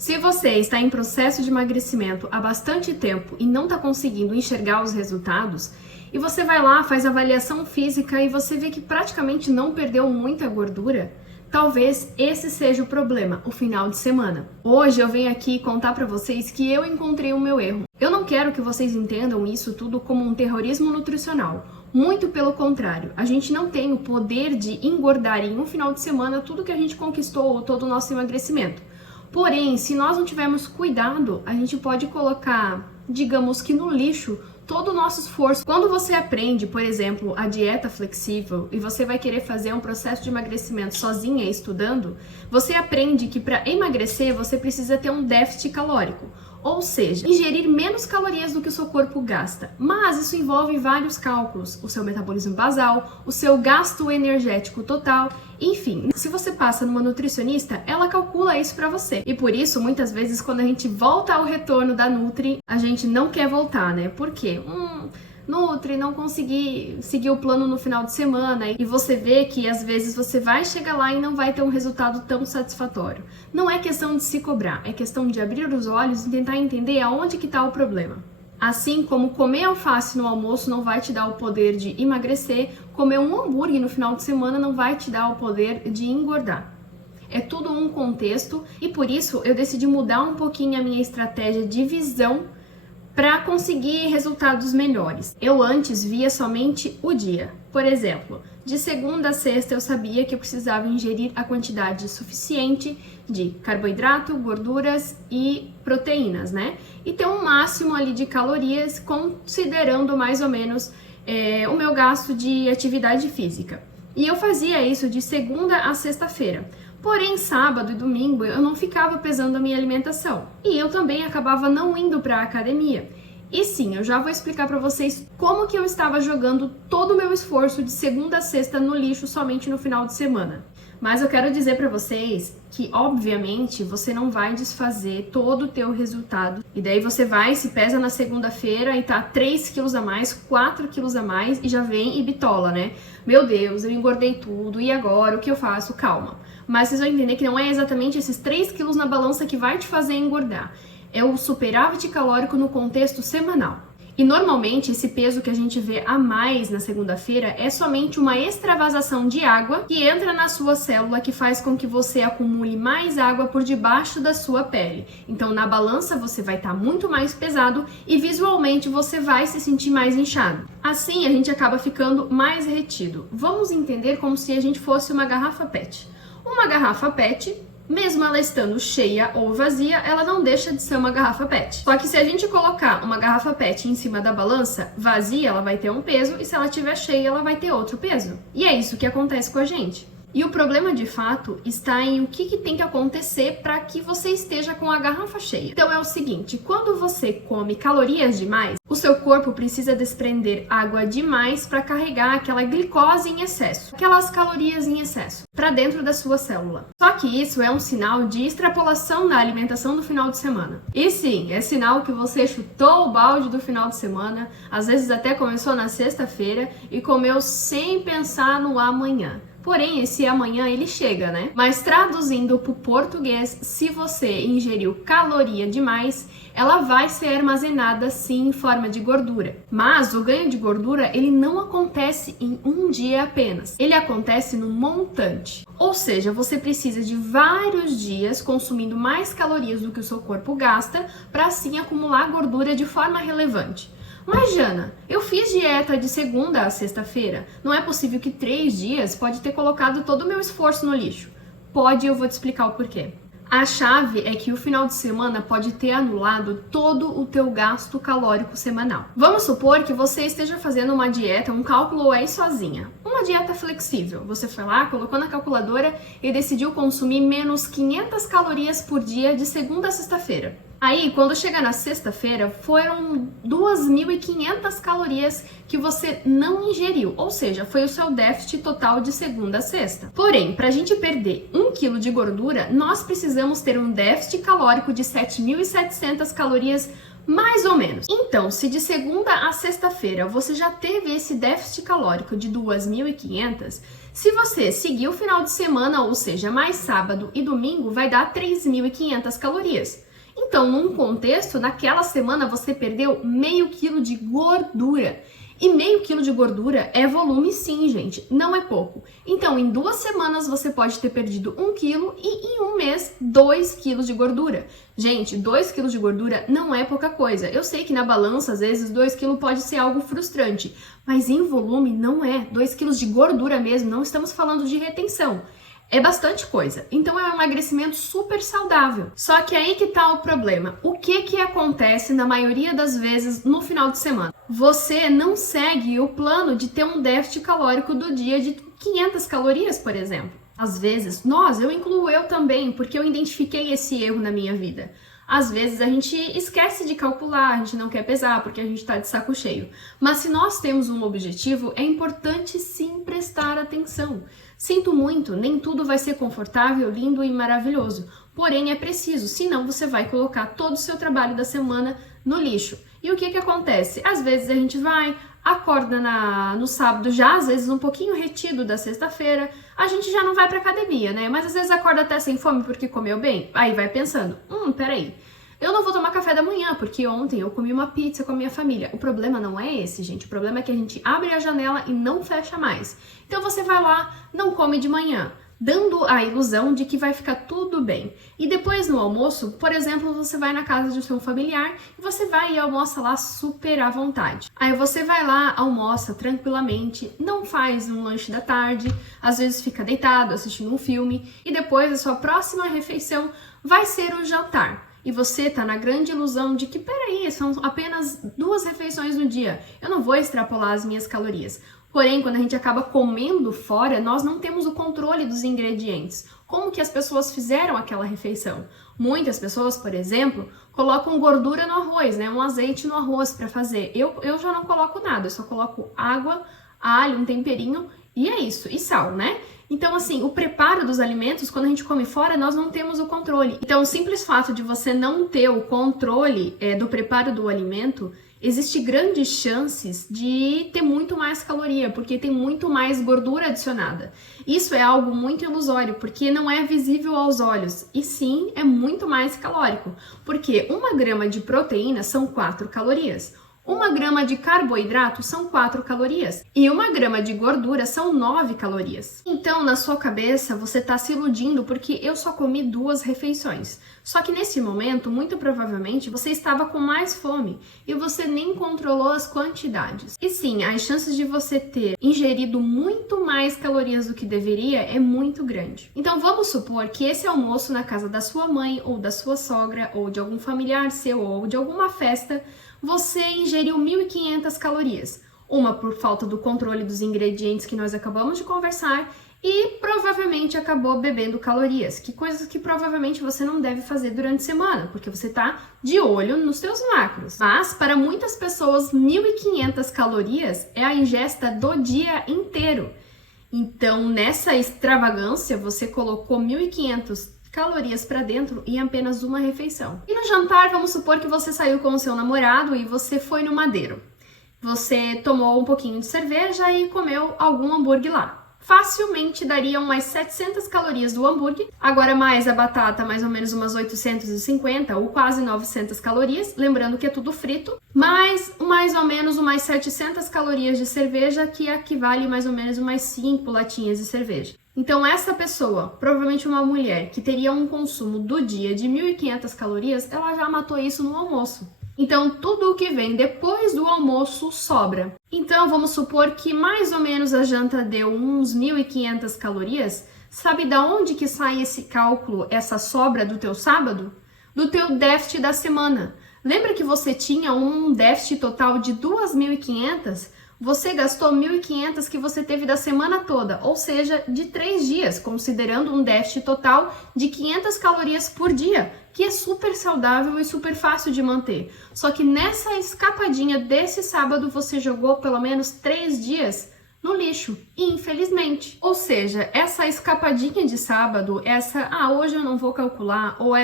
Se você está em processo de emagrecimento há bastante tempo e não está conseguindo enxergar os resultados, e você vai lá, faz avaliação física e você vê que praticamente não perdeu muita gordura, talvez esse seja o problema, o final de semana. Hoje eu venho aqui contar para vocês que eu encontrei o meu erro. Eu não quero que vocês entendam isso tudo como um terrorismo nutricional. Muito pelo contrário, a gente não tem o poder de engordar em um final de semana tudo que a gente conquistou, todo o nosso emagrecimento. Porém, se nós não tivermos cuidado, a gente pode colocar, digamos que no lixo, todo o nosso esforço. Quando você aprende, por exemplo, a dieta flexível e você vai querer fazer um processo de emagrecimento sozinha estudando, você aprende que para emagrecer você precisa ter um déficit calórico. Ou seja, ingerir menos calorias do que o seu corpo gasta. Mas isso envolve vários cálculos, o seu metabolismo basal, o seu gasto energético total, enfim. Se você passa numa nutricionista, ela calcula isso pra você. E por isso, muitas vezes, quando a gente volta ao retorno da Nutri, a gente não quer voltar, né? Por quê? Nutri, não consegui seguir o plano no final de semana, e você vê que às vezes você vai chegar lá e não vai ter um resultado tão satisfatório. Não é questão de se cobrar, é questão de abrir os olhos e tentar entender aonde que está o problema. Assim como comer alface no almoço não vai te dar o poder de emagrecer, comer um hambúrguer no final de semana não vai te dar o poder de engordar. É tudo um contexto e por isso eu decidi mudar um pouquinho a minha estratégia de visão para conseguir resultados melhores. Eu antes via somente o dia. Por exemplo, de segunda a sexta eu sabia que eu precisava ingerir a quantidade suficiente de carboidrato, gorduras e proteínas, né? E ter um máximo ali de calorias, considerando mais ou menos o meu gasto de atividade física. E eu fazia isso de segunda a sexta-feira. Porém, sábado e domingo eu não ficava pesando a minha alimentação. E eu também acabava não indo para a academia. E sim, eu já vou explicar para vocês como que eu estava jogando todo o meu esforço de segunda a sexta no lixo somente no final de semana. Mas eu quero dizer para vocês que, obviamente, você não vai desfazer todo o teu resultado. E daí você vai, se pesa na segunda-feira e tá 3 quilos a mais, 4 quilos a mais e já vem e bitola, né? Meu Deus, eu engordei tudo, e agora o que eu faço? Calma. Mas vocês vão entender que não é exatamente esses 3 quilos na balança que vai te fazer engordar. É o superávit calórico no contexto semanal. E normalmente esse peso que a gente vê a mais na segunda-feira é somente uma extravasação de água que entra na sua célula, que faz com que você acumule mais água por debaixo da sua pele. Então na balança você vai estar muito mais pesado e visualmente você vai se sentir mais inchado. Assim a gente acaba ficando mais retido. Vamos entender como se a gente fosse uma garrafa PET. Uma garrafa PET, mesmo ela estando cheia ou vazia, ela não deixa de ser uma garrafa PET. Só que se a gente colocar uma garrafa PET em cima da balança, vazia, ela vai ter um peso, e se ela estiver cheia, ela vai ter outro peso. E é isso que acontece com a gente. E o problema de fato está em o que tem que acontecer para que você esteja com a garrafa cheia. Então é o seguinte, quando você come calorias demais, o seu corpo precisa desprender água demais para carregar aquela glicose em excesso, aquelas calorias em excesso, para dentro da sua célula. Só que isso é um sinal de extrapolação da alimentação do final de semana. E sim, é sinal que você chutou o balde do final de semana, às vezes até começou na sexta-feira e comeu sem pensar no amanhã. Porém, esse amanhã ele chega, né? Mas traduzindo para o português, se você ingeriu caloria demais, ela vai ser armazenada sim em forma de gordura. Mas o ganho de gordura, ele não acontece em um dia apenas. Ele acontece no montante. Ou seja, você precisa de vários dias consumindo mais calorias do que o seu corpo gasta para assim acumular gordura de forma relevante. Mas Jana, eu fiz dieta de segunda a sexta-feira. Não é possível que 3 dias pode ter colocado todo o meu esforço no lixo. Pode, eu vou te explicar o porquê. A chave é que o final de semana pode ter anulado todo o teu gasto calórico semanal. Vamos supor que você esteja fazendo uma dieta, um cálculo aí sozinha. Uma dieta flexível. Você foi lá, colocou na calculadora e decidiu consumir menos 500 calorias por dia de segunda a sexta-feira. Aí, quando chega na sexta-feira, foram 2.500 calorias que você não ingeriu, ou seja, foi o seu déficit total de segunda a sexta. Porém, para a gente perder 1 kg de gordura, nós precisamos ter um déficit calórico de 7.700 calorias Mais ou menos. Então, se de segunda a sexta-feira você já teve esse déficit calórico de 2.500, se você seguir o final de semana, ou seja, mais sábado e domingo, vai dar 3.500 calorias. Então, num contexto, naquela semana você perdeu meio quilo de gordura. E meio quilo de gordura é volume sim, gente, não é pouco. Então, em 2 semanas você pode ter perdido 1 quilo e em um mês 2 quilos de gordura. Gente, 2 quilos de gordura não é pouca coisa. Eu sei que na balança, às vezes, 2 quilos pode ser algo frustrante, mas em volume não é. 2 quilos de gordura mesmo, não estamos falando de retenção. É bastante coisa. Então é um emagrecimento super saudável. Só que aí que tá o problema. O que acontece na maioria das vezes no final de semana? Você não segue o plano de ter um déficit calórico do dia de 500 calorias, por exemplo. Às vezes, eu incluo eu também, porque eu identifiquei esse erro na minha vida. Às vezes a gente esquece de calcular, a gente não quer pesar porque a gente tá de saco cheio. Mas se nós temos um objetivo, é importante sim prestar atenção. Sinto muito, nem tudo vai ser confortável, lindo e maravilhoso. Porém, é preciso, senão você vai colocar todo o seu trabalho da semana no lixo. E o que acontece? Às vezes a gente acorda no sábado já, às vezes um pouquinho retido da sexta-feira, a gente já não vai pra academia, né? Mas às vezes acorda até sem fome porque comeu bem. Aí vai pensando, peraí, eu não vou tomar café da manhã, porque ontem eu comi uma pizza com a minha família. O problema não é esse, gente. O problema é que a gente abre a janela e não fecha mais. Então você vai lá, não come de manhã, dando a ilusão de que vai ficar tudo bem. E depois no almoço, por exemplo, você vai na casa de seu familiar e você vai e almoça lá super à vontade. Aí você vai lá, almoça tranquilamente, não faz um lanche da tarde, às vezes fica deitado assistindo um filme e depois a sua próxima refeição vai ser o jantar. E você tá na grande ilusão de que, peraí, são apenas 2 refeições no dia, eu não vou extrapolar as minhas calorias. Porém, quando a gente acaba comendo fora, nós não temos o controle dos ingredientes. Como que as pessoas fizeram aquela refeição? Muitas pessoas, por exemplo, colocam gordura no arroz, né? Um azeite no arroz para fazer. Eu já não coloco nada, eu só coloco água, alho, um temperinho e é isso, e sal, né? Então, assim, o preparo dos alimentos, quando a gente come fora, nós não temos o controle. Então, o simples fato de você não ter o controle do preparo do alimento, existe grandes chances de ter muito mais caloria, porque tem muito mais gordura adicionada. Isso é algo muito ilusório, porque não é visível aos olhos, e sim é muito mais calórico, porque 1 grama de proteína são 4 calorias. 1 grama de carboidrato são 4 calorias e 1 grama de gordura são 9 calorias. Então, na sua cabeça, você está se iludindo porque eu só comi 2 refeições. Só que nesse momento, muito provavelmente, você estava com mais fome e você nem controlou as quantidades. E sim, as chances de você ter ingerido muito mais calorias do que deveria é muito grande. Então, vamos supor que esse almoço na casa da sua mãe ou da sua sogra ou de algum familiar seu ou de alguma festa, você ingeriu 1.500 calorias. Uma por falta do controle dos ingredientes que nós acabamos de conversar e provavelmente acabou bebendo calorias, que coisas que provavelmente você não deve fazer durante a semana, porque você está de olho nos seus macros. Mas para muitas pessoas, 1.500 calorias é a ingesta do dia inteiro. Então, nessa extravagância, você colocou 1.500 calorias para dentro em apenas uma refeição. E no jantar, vamos supor que você saiu com o seu namorado e você foi no Madeiro. Você tomou um pouquinho de cerveja e comeu algum hambúrguer lá. Facilmente daria umas 700 calorias do hambúrguer, agora mais a batata, mais ou menos umas 850 ou quase 900 calorias, lembrando que é tudo frito, mais ou menos umas 700 calorias de cerveja, que equivale mais ou menos umas 5 latinhas de cerveja. Então essa pessoa, provavelmente uma mulher que teria um consumo do dia de 1.500 calorias, ela já matou isso no almoço. Então tudo o que vem depois do almoço sobra. Então vamos supor que mais ou menos a janta deu uns 1.500 calorias. Sabe da onde que sai esse cálculo, essa sobra do teu sábado? Do teu déficit da semana. Lembra que você tinha um déficit total de 2.500? Você gastou 1.500 que você teve da semana toda, ou seja, de 3 dias, considerando um déficit total de 500 calorias por dia, que é super saudável e super fácil de manter. Só que nessa escapadinha desse sábado, você jogou pelo menos 3 dias no lixo, infelizmente. Ou seja, essa escapadinha de sábado, hoje eu não vou calcular, ou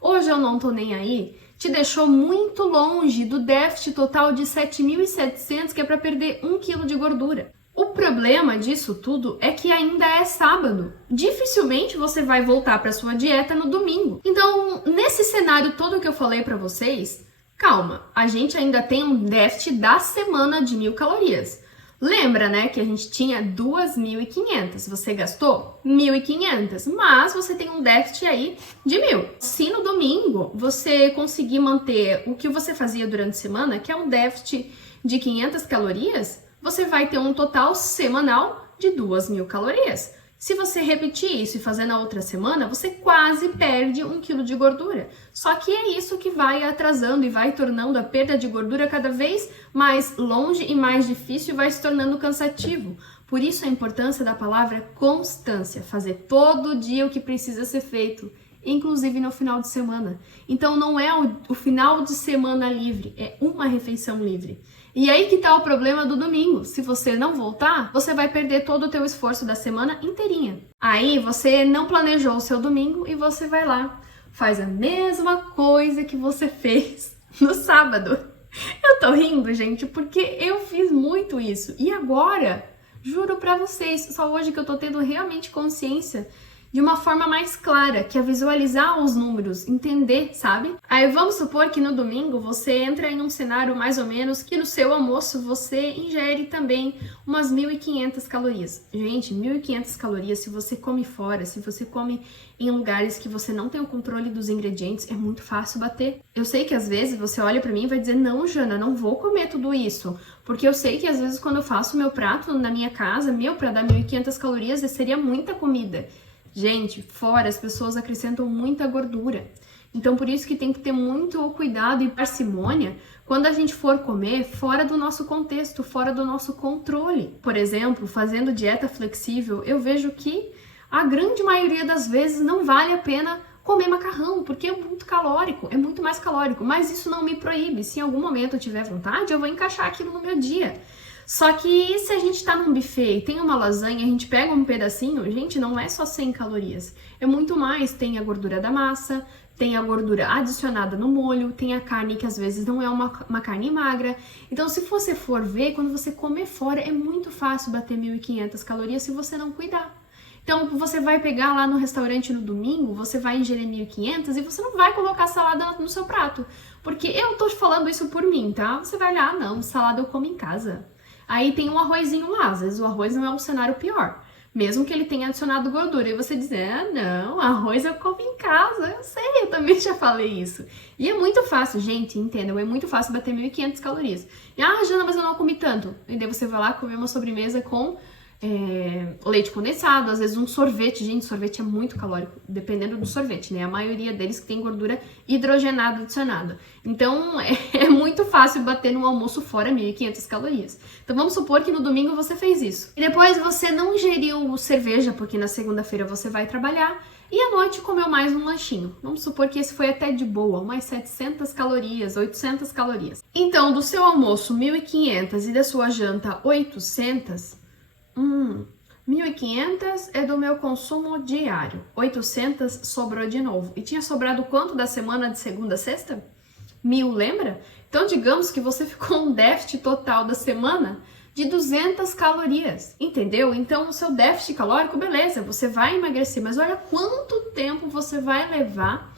hoje eu não tô nem aí, te deixou muito longe do déficit total de 7.700, que é para perder 1 quilo de gordura. O problema disso tudo é que ainda é sábado. Dificilmente você vai voltar para sua dieta no domingo. Então, nesse cenário todo que eu falei para vocês, calma, a gente ainda tem um déficit da semana de 1.000 calorias. Lembra, né, que a gente tinha 2.500, você gastou 1.500, mas você tem um déficit aí de 1.000. Se no domingo você conseguir manter o que você fazia durante a semana, que é um déficit de 500 calorias, você vai ter um total semanal de 2.000 calorias. Se você repetir isso e fazer na outra semana, você quase perde 1 quilo de gordura. Só que é isso que vai atrasando e vai tornando a perda de gordura cada vez mais longe e mais difícil e vai se tornando cansativo. Por isso a importância da palavra constância, fazer todo dia o que precisa ser feito, inclusive no final de semana. Então não é o final de semana livre, é uma refeição livre. E aí que tá o problema do domingo. Se você não voltar, você vai perder todo o teu esforço da semana inteirinha. Aí você não planejou o seu domingo e você vai lá, faz a mesma coisa que você fez no sábado. Eu tô rindo, gente, porque eu fiz muito isso. E agora, juro pra vocês, só hoje que eu tô tendo realmente consciência de uma forma mais clara, que é visualizar os números, entender, sabe? Aí vamos supor que no domingo você entra em um cenário mais ou menos que no seu almoço você ingere também umas 1.500 calorias. Gente, 1.500 calorias, se você come fora, se você come em lugares que você não tem o controle dos ingredientes, é muito fácil bater. Eu sei que às vezes você olha pra mim e vai dizer, não, Jana, não vou comer tudo isso, porque eu sei que às vezes quando eu faço meu prato na minha casa, pra dar 1.500 calorias, seria muita comida. Gente, fora as pessoas acrescentam muita gordura. Então por isso que tem que ter muito cuidado e parcimônia quando a gente for comer fora do nosso contexto, fora do nosso controle. Por exemplo, fazendo dieta flexível, eu vejo que a grande maioria das vezes não vale a pena comer macarrão, porque é muito calórico, é muito mais calórico. Mas isso não me proíbe. Se em algum momento eu tiver vontade, eu vou encaixar aquilo no meu dia. Só que se a gente tá num buffet e tem uma lasanha, a gente pega um pedacinho, gente, não é só 100 calorias. É muito mais, tem a gordura da massa, tem a gordura adicionada no molho, tem a carne que às vezes não é uma carne magra. Então se você for ver, quando você comer fora, é muito fácil bater 1.500 calorias se você não cuidar. Então você vai pegar lá no restaurante no domingo, você vai ingerir 1.500 e você não vai colocar salada no seu prato. Porque eu tô falando isso por mim, tá? Você vai olhar, não, salada eu como em casa. Aí tem um arrozinho lá, às vezes o arroz não é o cenário pior, mesmo que ele tenha adicionado gordura. E você diz, não, arroz eu como em casa, eu sei, eu também já falei isso. E é muito fácil, gente, entendam, é muito fácil bater 1.500 calorias. E, Jana, mas eu não comi tanto. E daí você vai lá comer uma sobremesa com leite condensado, às vezes um sorvete. Gente, sorvete é muito calórico, dependendo do sorvete, né? A maioria deles que tem gordura hidrogenada adicionada. Então, é muito fácil bater no almoço fora 1.500 calorias. Então, vamos supor que no domingo você fez isso. E depois você não ingeriu cerveja, porque na segunda-feira você vai trabalhar, e à noite comeu mais um lanchinho. Vamos supor que esse foi até de boa, umas 700 calorias, 800 calorias. Então, do seu almoço 1.500 e da sua janta 800... 1.500 é do meu consumo diário, 800 sobrou de novo. E tinha sobrado quanto da semana de segunda a sexta? 1.000, lembra? Então digamos que você ficou um déficit total da semana de 200 calorias, entendeu? Então o seu déficit calórico, beleza, você vai emagrecer, mas olha quanto tempo você vai levar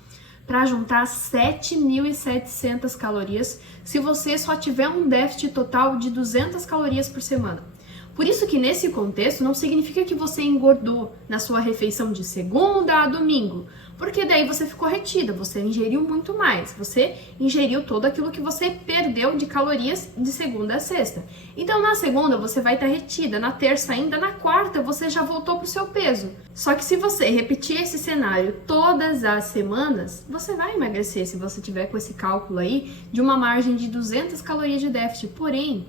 para juntar 7.700 calorias se você só tiver um déficit total de 200 calorias por semana. Por isso que nesse contexto não significa que você engordou na sua refeição de segunda a domingo, porque daí você ficou retida, você ingeriu muito mais, você ingeriu todo aquilo que você perdeu de calorias de segunda a sexta. Então na segunda você vai estar retida, na terça ainda, na quarta você já voltou pro seu peso. Só que se você repetir esse cenário todas as semanas, você vai emagrecer se você tiver com esse cálculo aí de uma margem de 200 calorias de déficit. Porém,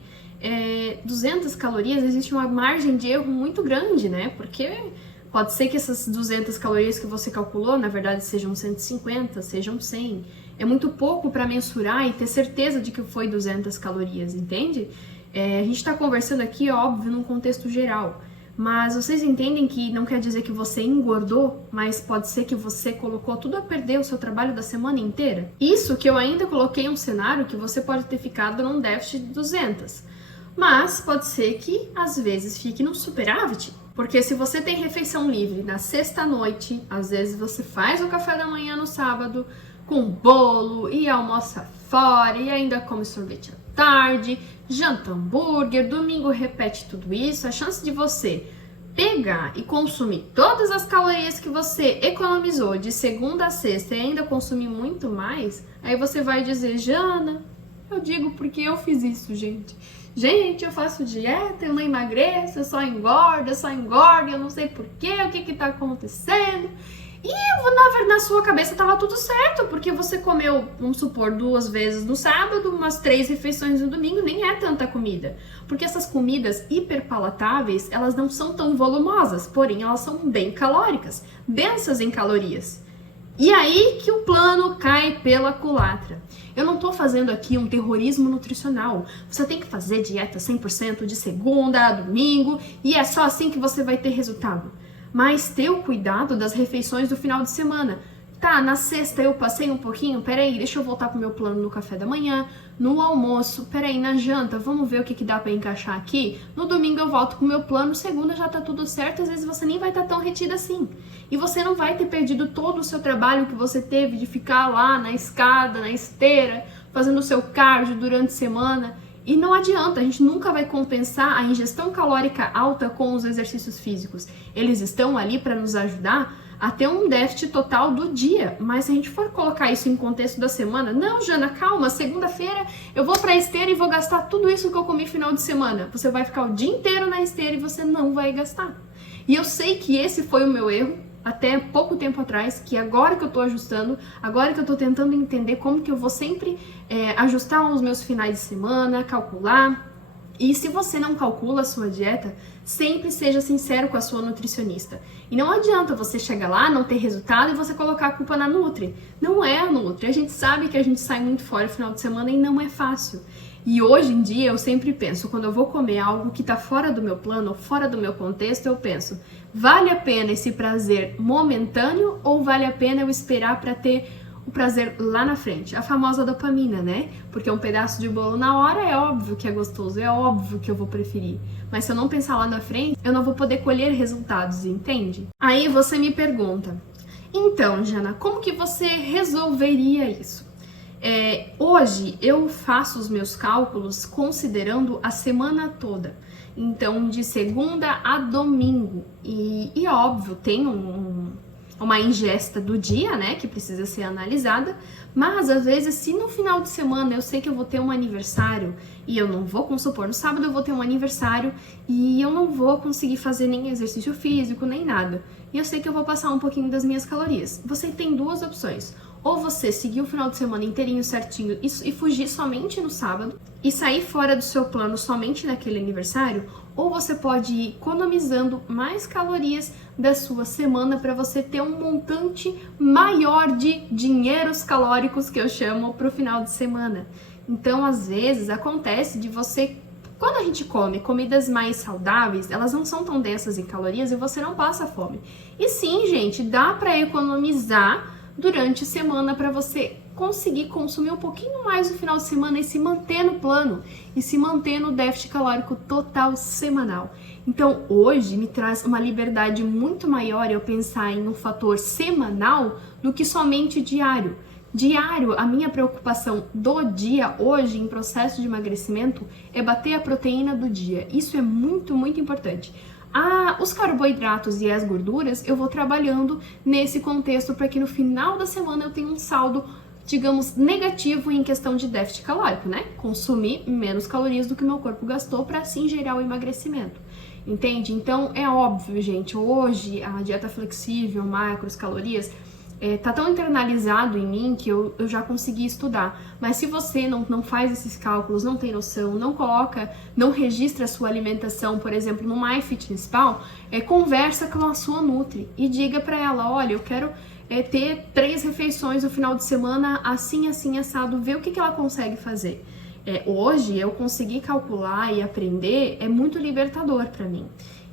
200 calorias, existe uma margem de erro muito grande, né? Porque pode ser que essas 200 calorias que você calculou, na verdade, sejam 150, sejam 100. É muito pouco para mensurar e ter certeza de que foi 200 calorias, entende? A gente está conversando aqui, óbvio, num contexto geral. Mas vocês entendem que não quer dizer que você engordou mas pode ser que você colocou tudo a perder o seu trabalho da semana inteira. Isso que eu ainda coloquei um cenário que você pode ter ficado num déficit de 200, mas pode ser que às vezes fique num superávit. Porque se você tem refeição livre na sexta-noite, às vezes você faz o café da manhã no sábado com bolo e almoça fora e ainda come sorvete à tarde, janta hambúrguer, domingo repete tudo isso, a chance de você pegar e consumir todas as calorias que você economizou de segunda a sexta e ainda consumir muito mais, aí você vai dizer, Jana, eu digo porque eu fiz isso, gente. Gente, eu faço dieta, eu não emagreço, eu só engordo, eu não sei porquê, o que tá acontecendo. E na sua cabeça tava tudo certo, porque você comeu, vamos supor, 2 vezes no sábado, umas 3 refeições no domingo, nem é tanta comida. Porque essas comidas hiperpalatáveis, elas não são tão volumosas, porém elas são bem calóricas, densas em calorias. E aí que o plano cai pela culatra. Eu não tô fazendo aqui um terrorismo nutricional. Você tem que fazer dieta 100% de segunda a domingo e é só assim que você vai ter resultado. Mas ter o cuidado das refeições do final de semana. Tá, na sexta eu passei um pouquinho, peraí, deixa eu voltar pro meu plano no café da manhã, no almoço, peraí, na janta, vamos ver o que dá pra encaixar aqui. No domingo eu volto com o meu plano, segunda já tá tudo certo, às vezes você nem vai estar tão retida assim. E você não vai ter perdido todo o seu trabalho que você teve de ficar lá na escada, na esteira, fazendo o seu cardio durante a semana. E não adianta, a gente nunca vai compensar a ingestão calórica alta com os exercícios físicos. Eles estão ali para nos ajudar a ter um déficit total do dia, mas se a gente for colocar isso em contexto da semana, não, Jana, calma, segunda-feira eu vou pra esteira e vou gastar tudo isso que eu comi final de semana. Você vai ficar o dia inteiro na esteira e você não vai gastar. E eu sei que esse foi o meu erro, até pouco tempo atrás, que agora que eu tô ajustando, agora que eu tô tentando entender como que eu vou sempre ajustar os meus finais de semana, calcular. E se você não calcula a sua dieta, sempre seja sincero com a sua nutricionista. E não adianta você chegar lá, não ter resultado e você colocar a culpa na Nutri. Não é a Nutri. A gente sabe que a gente sai muito fora no final de semana e não é fácil. E hoje em dia eu sempre penso, quando eu vou comer algo que está fora do meu plano, fora do meu contexto, eu penso, vale a pena esse prazer momentâneo ou vale a pena eu esperar para ter o prazer lá na frente? A famosa dopamina, né? Porque um pedaço de bolo na hora é óbvio que é gostoso, é óbvio que eu vou preferir. Mas se eu não pensar lá na frente, eu não vou poder colher resultados, entende? Aí você me pergunta, então, Jana, como que você resolveria isso? Hoje eu faço os meus cálculos considerando a semana toda. Então, de segunda a domingo. E óbvio, tem uma ingesta do dia, né, que precisa ser analisada, mas às vezes se no final de semana eu sei que eu vou ter um aniversário e eu não vou, vamos supor, no sábado eu vou ter um aniversário e eu não vou conseguir fazer nem exercício físico, nem nada, e eu sei que eu vou passar um pouquinho das minhas calorias. Você tem 2 opções, ou você seguir o final de semana inteirinho certinho e fugir somente no sábado e sair fora do seu plano somente naquele aniversário, ou você pode ir economizando mais calorias da sua semana para você ter um montante maior de dinheiros calóricos, que eu chamo, para o final de semana. Então, às vezes, acontece de você, quando a gente come comidas mais saudáveis, elas não são tão densas em calorias e você não passa fome. E sim, gente, dá para economizar durante a semana para você conseguir consumir um pouquinho mais no final de semana e se manter no plano e se manter no déficit calórico total semanal. Então hoje me traz uma liberdade muito maior eu pensar em um fator semanal do que somente diário. Diário, a minha preocupação do dia hoje em processo de emagrecimento é bater a proteína do dia. Isso é muito, muito importante. Os carboidratos e as gorduras eu vou trabalhando nesse contexto para que no final da semana eu tenha um saldo, digamos, negativo em questão de déficit calórico, né? Consumir menos calorias do que o meu corpo gastou para assim gerar o emagrecimento. Entende? Então é óbvio, gente, hoje a dieta flexível, macros, calorias, tá tão internalizado em mim que eu já consegui estudar. Mas se você não faz esses cálculos, não tem noção, não registra a sua alimentação, por exemplo, no MyFitnessPal, conversa com a sua Nutri e diga para ela, olha, eu quero ter 3 refeições no final de semana, assim, assim, assado, ver o que ela consegue fazer. Hoje, eu conseguir calcular e aprender é muito libertador para mim.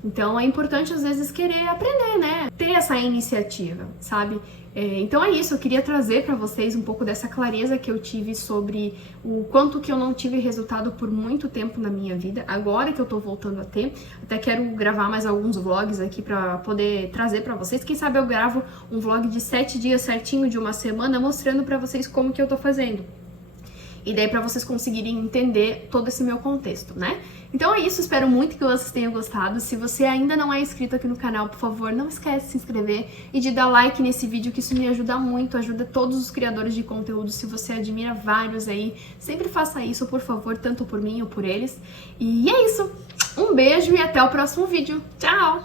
Então é importante às vezes querer aprender, né? Ter essa iniciativa, sabe? Então é isso, eu queria trazer para vocês um pouco dessa clareza que eu tive sobre o quanto que eu não tive resultado por muito tempo na minha vida, agora que eu tô voltando a ter. Até quero gravar mais alguns vlogs aqui para poder trazer para vocês. Quem sabe eu gravo um vlog de 7 dias certinho de uma semana, mostrando para vocês como que eu tô fazendo. E daí para vocês conseguirem entender todo esse meu contexto, né? Então é isso, espero muito que vocês tenham gostado. Se você ainda não é inscrito aqui no canal, por favor, não esquece de se inscrever e de dar like nesse vídeo, que isso me ajuda muito, ajuda todos os criadores de conteúdo. Se você admira vários aí, sempre faça isso, por favor, tanto por mim ou por eles. E é isso, um beijo e até o próximo vídeo. Tchau!